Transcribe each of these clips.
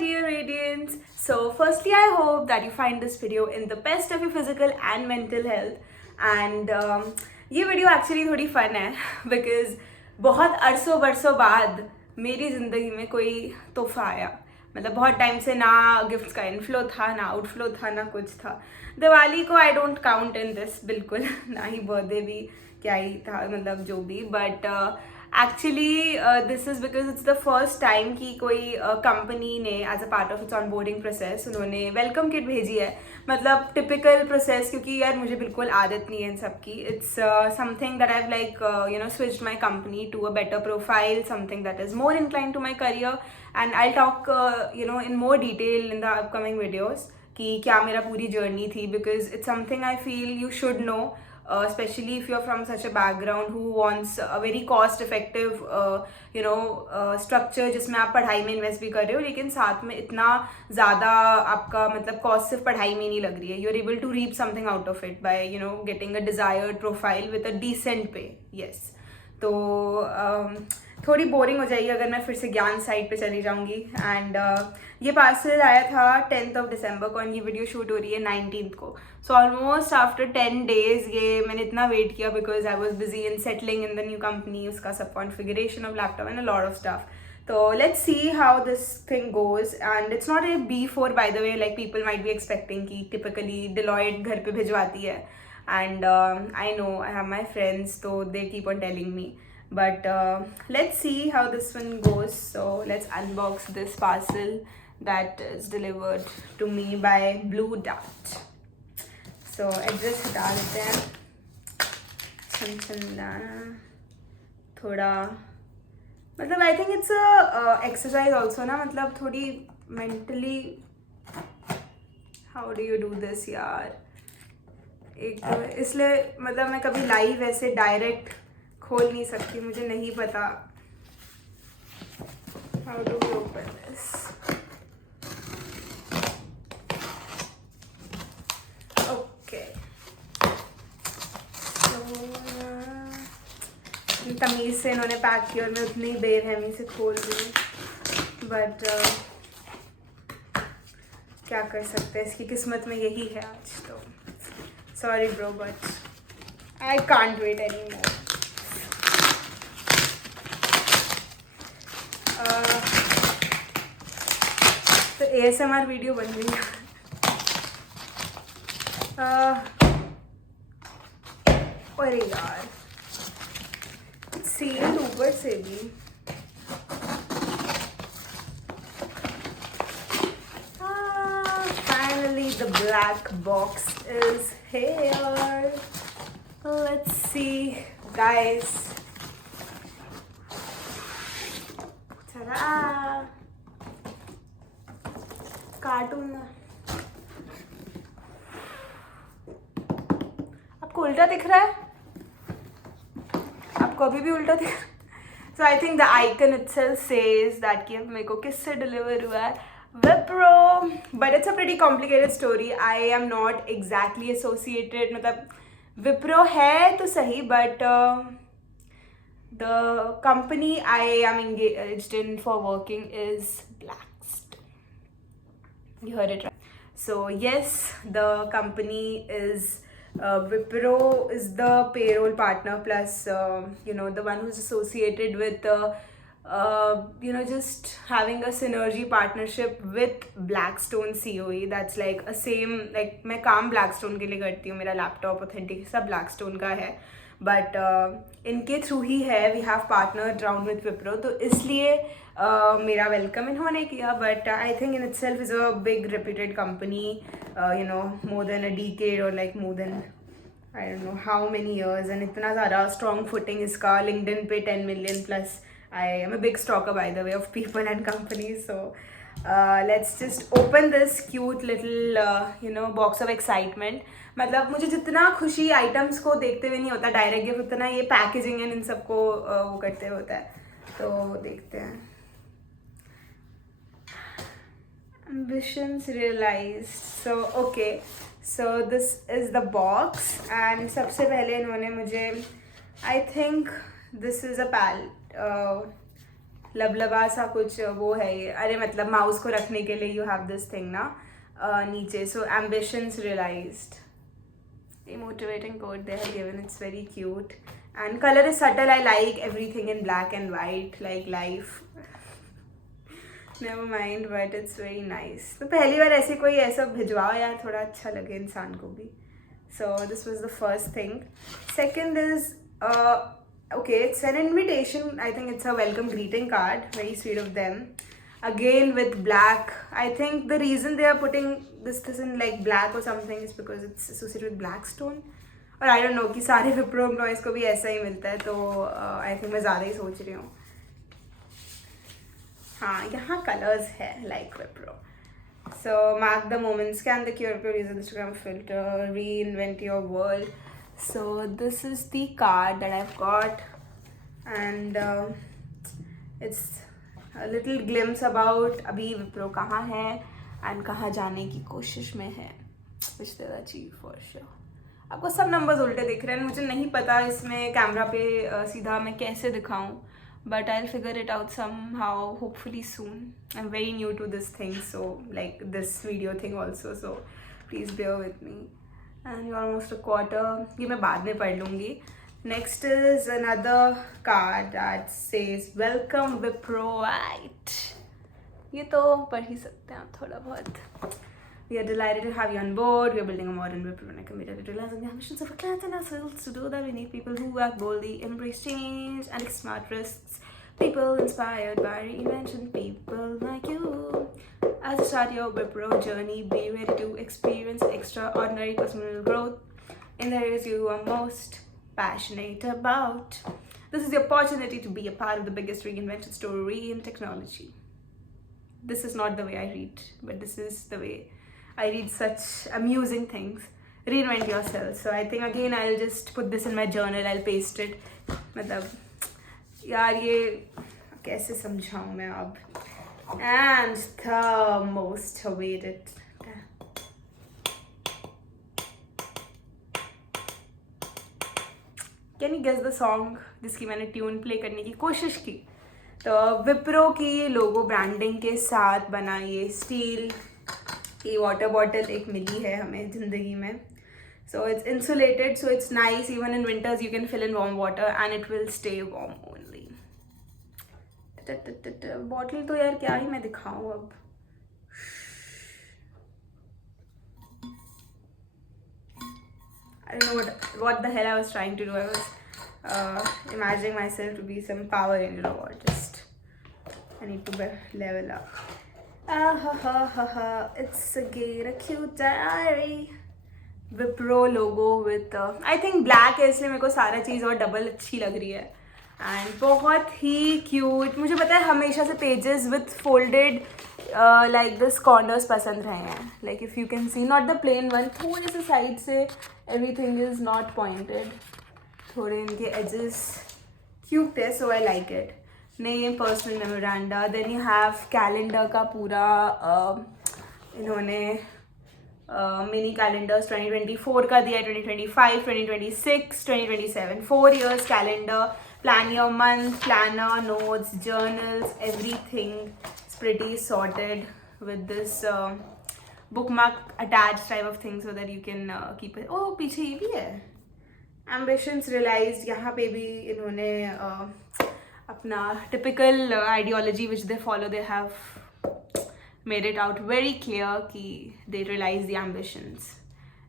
dear Radiance. So, firstly, I hope that you find this video in the best of your physical and mental health. And ये video actually थोड़ी fun है because बहुत अरसों बरसों बाद मेरी ज़िंदगी में कोई तोहफा आया. मतलब बहुत टाइम से ना गिफ्ट्स का इनफ्लो था, ना आउटफ्लो था, ना कुछ था. दिवाली को I don't count in this बिल्कुल, ना ही बर्थडे भी क्या ही था, मतलब जो भी. But actually this is because it's the first time कि कोई कंपनी ने as a part of its onboarding process उन्होंने वेलकम किट भेजी है. मतलब टिपिकल प्रोसेस, क्योंकि यार मुझे बिल्कुल आदत नहीं है इन सब की. It's something that I like switched my company to a better profile, something that is more inclined to my career, and I'll talk in more detail in the upcoming videos कि क्या मेरा पूरी जर्नी थी, because it's something I feel you should know, especially if you're from such a background who wants a very cost effective structure जिसमें आप पढ़ाई में invest भी कर रहे हो लेकिन साथ में इतना ज़्यादा आपका मतलब कॉस्ट सिर्फ पढ़ाई में नहीं लग रही है. You are able to reap something out of it by getting a desired profile with a decent pay. Yes, तो थोड़ी बोरिंग हो जाएगी अगर मैं फिर से ज्ञान साइड पे चली जाऊंगी. एंड ये पार्सल आया था 10th of December को, और ये वीडियो शूट हो रही है 19th को. सो ऑलमोस्ट आफ्टर 10 days ये मैंने इतना वेट किया because I was busy in settling in the new company, उसका सब configuration of laptop and a lot of stuff. तो let's see how this thing goes. And it's not a B4 by the way, like people might be expecting कि typically Deloitte घर पे भिजवाती है. And I know I have my friends, तो they keep on telling me. But let's see how this one goes. So let's unbox this parcel that is delivered to me by Blue Dart. So address हटा देते हैं. चंदना थोड़ा मतलब I think it's a exercise also ना, मतलब थोड़ी mentally how do you do this यार. एक इसलिए मतलब मैं कभी लाइव ऐसे डायरेक्ट खोल नहीं सकती, मुझे नहीं पता how do we open this. Okay, तमीज़ से इन्होंने पैक किया और मैं उतनी बेरहमी से खोल रही. बट क्या कर सकते हैं, इसकी किस्मत में यही है आज. तो sorry bro, but I can't wait any more. तो ASMR वीडियो बन रही है. अरे यार सील्ड ऊपर से भी. Finally the black box is here. Let's see guys. Cartoon आपको उल्टा दिख रहा है, आपको अभी भी उल्टा दिख रहा है. So I think the icon itself says that कि मेरे को किससे डिलीवर हुआ है. Wipro, but it's a pretty complicated story. I am not exactly associated, मतलब Wipro है तो सही, but the company I am engaged in for working is Blackstone. You heard it right. So yes, the company is Wipro is the payroll partner plus the one who's associated with just having a synergy partnership with Blackstone COE. That's like a same, like मैं काम Blackstone के लिए करती हूँ, मेरा laptop authentic सब Blackstone का है, बट इनके थ्रू ही है. We have partnered round with Wipro, तो इसलिए मेरा वेलकम इन्होंने किया. But I think in itself is a big reputed company, more than a decade और like more than I don't know how many years. And इतना ज़्यादा strong footing इसका, LinkedIn पे 10 million plus. I am a big stalker by the way of people and companies. So let's just open this cute little box of excitement. मतलब मुझे जितना खुशी items को देखते हुए नहीं होता डायरेक्ट गिफ्ट, उतना ये पैकेजिंग एंड इन सबको वो करते हुए होता है. तो देखते हैं. ambitions realized. So okay, so this is the box. And सबसे पहले इन्होंने मुझे I think this is a palette. लबलबा सा कुछ वो है ये. अरे मतलब माउस को रखने के लिए यू हैव दिस थिंग ना नीचे. So ambitions realised. A motivating quote they have given. It's very cute. And color is subtle. I like everything in black and white, like life. Never mind, but it's very nice. तो पहली बार ऐसे कोई ऐसा भिजवाओ यार, थोड़ा अच्छा लगे इंसान को भी. So this was the first thing. Second is okay, it's an invitation. I think it's a welcome greeting card. Very sweet of them. Again with black. I think the reason they are putting this in like black or something is because it's associated with black stone. और I don't know कि सारे Wipro employees को भी ऐसा ही मिलता है, तो I think मैं ज़्यादा ही सोच रही हूँ. हाँ, यहाँ कलर्स है like Wipro. So mark the moment, scan the QR code, use the Instagram filter, reinvent your world. So this is the card that I've got, and it's a little glimpse about अभी विप्रो कहाँ है and कहाँ जाने की कोशिश में है, which they'll achieve for sure. आपको सब नंबर्स उल्टे दिख रहे हैं. मुझे नहीं पता इसमें कैमरा पे सीधा मैं कैसे दिखाऊं, but I'll figure it out somehow, hopefully soon. I'm very new to this thing, so like this video thing also, so please bear with me. And you're almost a quarter. ये मैं बाद में पढ़ लूँगी. Next is another card that says welcome Viproite. ये तो पढ़ ही सकते हैं आप थोड़ा बहुत. We are delighted to have you on board. We are building a modern Wipro and are committed to realizing the ambitions of our clients and ourselves. To do that, we need people who act boldly, embrace change, and take smart risks. People inspired by reinvention. People like you. As you start your Wipro journey, be ready to experience extraordinary personal growth in the areas you are most passionate about. This is the opportunity to be a part of the biggest reinvention story in technology. This is not the way I read, but this is the way I read such amusing things. Reinvent yourself. So I think again I'll just put this in my journal. I'll paste it. मतलब यार ये कैसे समझाऊँ मैं अब. And the most awaited. Can you guess the song जिसकी मैंने tune play करने की कोशिश की? तो विप्रो की लोगो ब्रांडिंग के साथ बना ये स्टील की वाटर बॉटल एक मिली है हमें ज़िंदगी में. So it's insulated, so it's nice. Even in winters you can fill in warm water and it will stay warm only. Bottle तो यार क्या ही मैं दिखाऊँ अब. I don't know what the hell I was trying to do. I was imagining myself to be some Power Ranger or what. Just I need to level up. It's again a cute diary. Wipro logo with I think black है इसलिए मेरे को सारा चीज़ और double अच्छी लग रही है. एंड बहुत ही क्यूट. मुझे पता है हमेशा से pages with folded like this corners पसंद रहे हैं. Like if you can see not the plain one, थोड़े से साइड से एवरीथिंग इज़ नॉट पॉइंटेड. थोड़े इनके एजेस क्यूट है, so I like it. Name, personal memoranda. Then you have calendar का पूरा इन्होंने मिनी कैलेंडर्स 2024 का दिया, 2025, 2026, 2027, 4 years calendar. Plan your month, planner, notes, journals, everything is pretty sorted with this bookmark attached type of thing so that you can keep it. Oh, पीछे ये भी है. Ambitions realized. यहाँ पे भी इन्होंने अपना typical ideology which they follow, they have made it out very clear कि they realize the ambitions.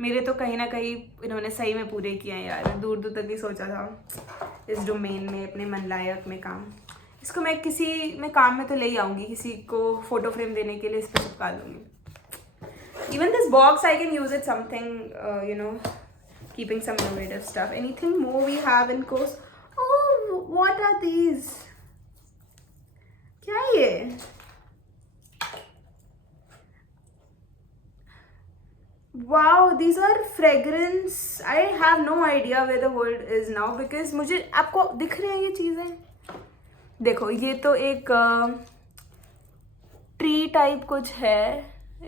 मेरे तो कहीं ना कहीं इन्होंने सही में पूरे किए हैं यार. दूर दूर तक ही सोचा था इस डोमेन में अपने मन लायक में काम. इसको मैं किसी में काम में तो ले ही आऊँगी, किसी को फोटो फ्रेम देने के लिए इस पर चिपका दूँगी. Even this box I can use it something you know, keeping some innovative stuff. Anything more we have in course. Oh, what are these? क्या है ये? Wow, these are fragrance. I have no idea where the world is now because मुझे आपको दिख रहे हैं ये चीज़ें. देखो ये तो एक ट्री टाइप कुछ है.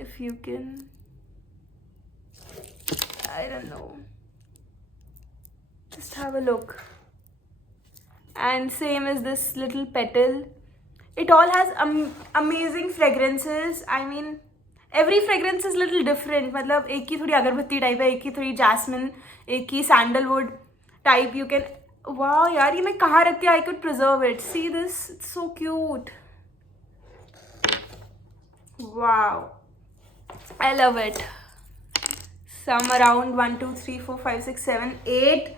If you can, I don't know. Just have a look. And same as this little petal. It all has amazing fragrances. I mean, every fragrance is little different. मतलब एक की थोड़ी अगरबत्ती टाइप है, एक की थोड़ी जैस्मिन, एक की सैंडलवुड टाइप. यू कैन, वाह यार, ये मैं कहाँ रखती हूँ? I could preserve it. See this, it's so cute. Wow, I love it. Some around 1 2 3 4 5 6 7 8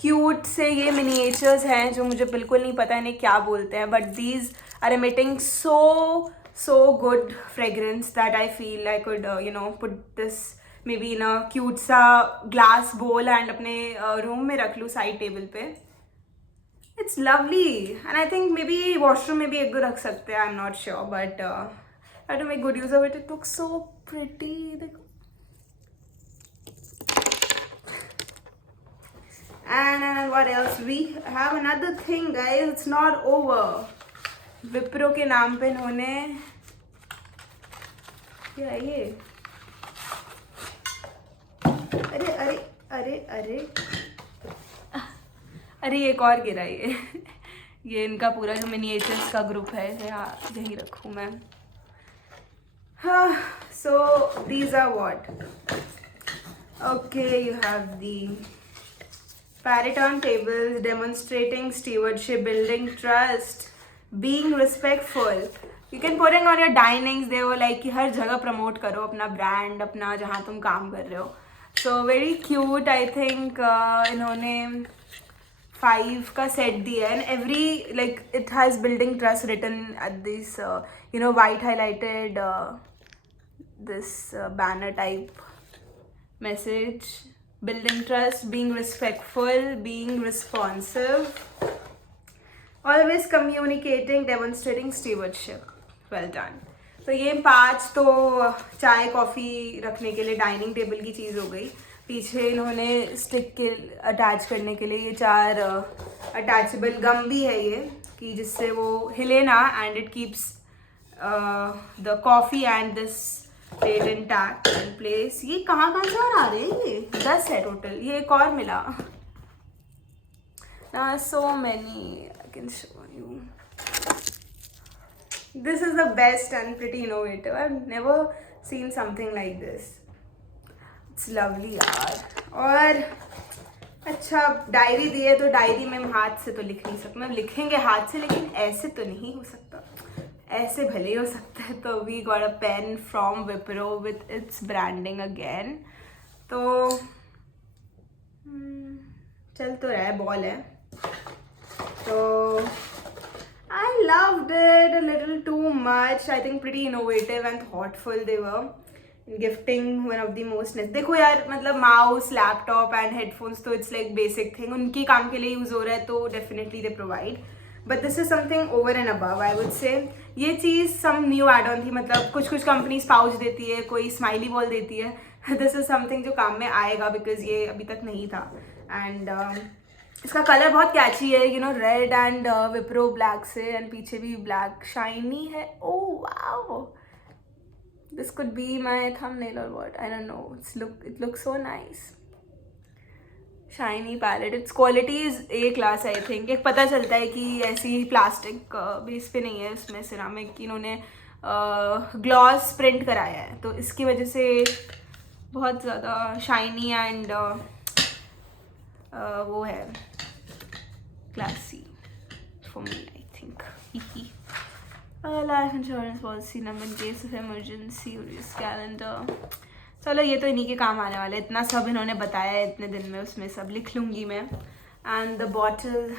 cute से ये मिनिएचर्स हैं जो मुझे बिल्कुल नहीं पता इन्हें क्या बोलते हैं, but these are emitting so good fragrance that I feel I could put this maybe in a cute सा glass bowl and अपने रूम में रख लूँ साइड टेबल पे. It's lovely and I think maybe washroom में भी एक दो रख सकते हैं. I'm not sure, but I have to make good use of it. It looks so pretty. And what else? We have another thing, guys. It's not over. Wipro के नाम पे इन्होंने क्या है ये? अरे अरे अरे अरे अरे एक और गिरा ये इनका पूरा जो मिनिएचर्स का ग्रुप है, इसे यहीं रखूँ मैं. So these are what? Okay, you have the Paraton tables demonstrating stewardship, building trust, being respectful. You can put it on your dinings. They were like कि हर जगह प्रमोट करो अपना ब्रांड, अपना जहाँ तुम काम कर रहे हो. So very cute. I think इन्होंने 5 का सेट दिया है, and every like it has building trust written at this white highlighted this banner type message. Building trust, being respectful, being responsive, always communicating, demonstrating stewardship. Well done. तो ये 5 तो चाय coffee रखने के लिए डाइनिंग टेबल की चीज़ हो गई. पीछे इन्होंने स्टिक के अटैच करने के लिए ये 4 अटैचेबल गम भी है ये, कि जिससे वो हिले ना, and it keeps the coffee and this plate intact in place. ये कहाँ से और आ रहे हैं? ये 10 है टोटल. ये एक और मिला. So many. I can show you. This is the best and pretty innovative. I've never seen something like this. It's lovely यार. और अच्छा, डायरी दी है तो डायरी में हम हाथ से तो लिख नहीं सकते. मतलब लिखेंगे हाथ से, लेकिन ऐसे तो नहीं हो सकता. ऐसे भले हो सकता है. तो we got a pen from Wipro with its branding again. तो चल तो रहा है, बॉल है. तो I loved it a little too much. I think pretty innovative and thoughtful they were in gifting one of the most. देखो यार, मतलब माउस, लैपटॉप एंड हेडफोन्स तो इट्स लाइक बेसिक थिंग. उनके काम के लिए यूज़ हो रहा है तो definitely they provide. But this is something over and above, I would say. ये चीज़ सम न्यू एड ऑन थी. मतलब कुछ कंपनीज पाउच देती है, कोई स्माइली बॉल देती है. दिस इज समथिंग जो काम में आएगा, बिकॉज ये अभी तक नहीं था. एंड इसका कलर बहुत कैची है, रेड एंड विप्रो ब्लैक से, एंड पीछे भी ब्लैक शाइनी है. Oh wow, this could be my thumbnail और what, I don't know. It looks so nice. Shiny palette. Its quality is a class. I think एक पता चलता है कि ऐसी प्लास्टिक बेस पे नहीं है, इसमें सिरामिक इन्होंने ग्लॉस प्रिंट कराया है, तो इसकी वजह से बहुत ज़्यादा शाइनी एंड वो है classy for me, I think. Life insurance policy number in case of emergency, calendar. चलो ये तो इन्हीं के काम आने वाला है. इतना सब इन्होंने बताया है इतने दिन में, उसमें सब लिख लूँगी मैं. And the bottle,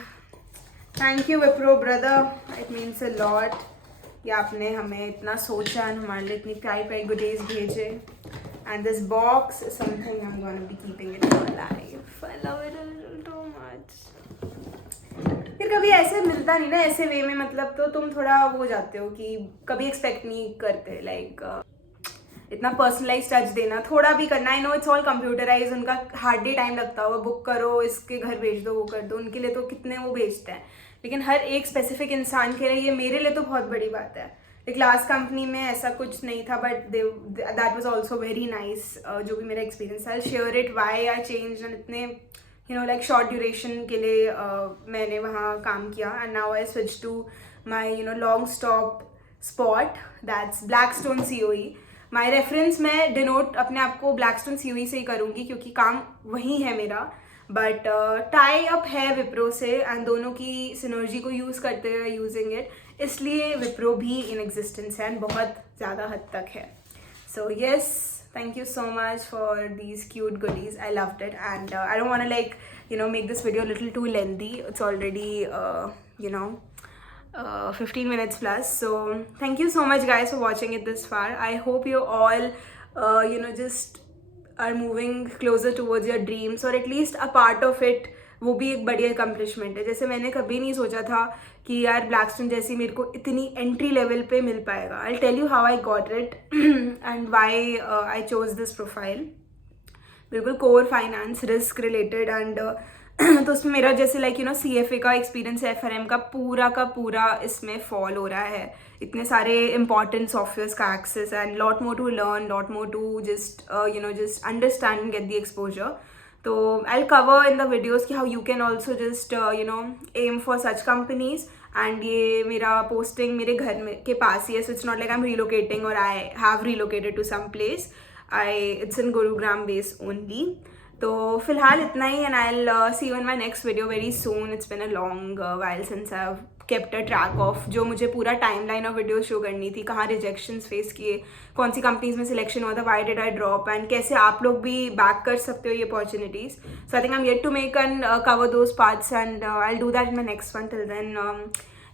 thank you Wipro brother, it means a lot कि आपने हमें इतना सोचा, हमारे लिए इतनी प्यारी गुडीज भेजे. And this box is something I am gonna be keeping it in my life. I love it too much. फिर कभी ऐसे मिलता नहीं ना, ऐसे वे में, मतलब तो तुम थोड़ा वो जाते हो कि कभी एक्सपेक्ट नहीं करते लाइक इतना पर्सनलाइज टच देना, थोड़ा भी करना. I know it's all computerize, उनका हार्डली टाइम लगता होगा. बुक करो, इसके घर भेज दो, वो कर दो. उनके लिए तो कितने वो भेजते हैं, लेकिन हर एक स्पेसिफिक इंसान के लिए, ये मेरे लिए तो बहुत बड़ी बात है. एक लास्ट कंपनी में ऐसा कुछ नहीं था, but that was also very nice. जो भी मेरा एक्सपीरियंस है, share it why I change. And इतने लाइक शॉर्ट ड्यूरेशन के लिए मैंने वहाँ काम किया, and now I switch to my long stop spot, that's Blackstone COE. My reference मैं डिनोट अपने आप को ब्लैकस्टोन COE से ही करूँगी क्योंकि काम वही है मेरा, बट टाई अप है विप्रो से एंड दोनों की सिनर्जी को यूज़ करते हुए यूजिंग इट, इसलिए विप्रो भी इन एग्जिस्टेंस है एंड बहुत ज़्यादा हद तक है. So yes, thank you so much for these cute goodies. I loved it, and I don't want to make this video a little too lengthy. It's already 15 minutes plus. So thank you so much guys for watching it this far. I hope you all just are moving closer towards your dreams, or at least a part of it. वो भी एक बड़ी accomplishment है. जैसे मैंने कभी नहीं सोचा था कि यार ब्लैकस्टोन जैसी मेरे को इतनी एंट्री लेवल पे मिल पाएगा. I tell you how I got it and why I chose this profile. बिल्कुल core finance risk related and तो उसमें मेरा जैसे CFA का एक्सपीरियंस है, FRM का पूरा इसमें फॉल हो रहा है. इतने सारे इंपॉर्टेंट सॉफ्टवेयर्स का access and lot more to learn, lot more to just understand and get the exposure. So I'll cover in the videos कि how you can also just aim for such companies. And ये मेरा posting मेरे घर में के पास ही है, so it's not like I'm relocating or I have relocated to some place. It's in Gurugram base only. तो फिलहाल इतना ही, and I'll see you in my next video very soon. It's been a long while since I've kept a track of जो मुझे पूरा timeline of video show करनी थी, कहाँ rejections face किए, कौन सी कंपनीज में सिलेक्शन हुआ था, why did I drop, and कैसे आप लोग भी बैक कर सकते हो ये opportunities. So I think I am yet to make and cover those parts, and I will do that in my next one. Till then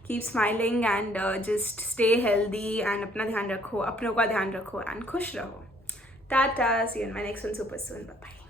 keep smiling and just stay healthy and अपना ध्यान रखो, अपनों का ध्यान रखो and खुश रहो. Tata, see you in my next one super soon. Bye bye.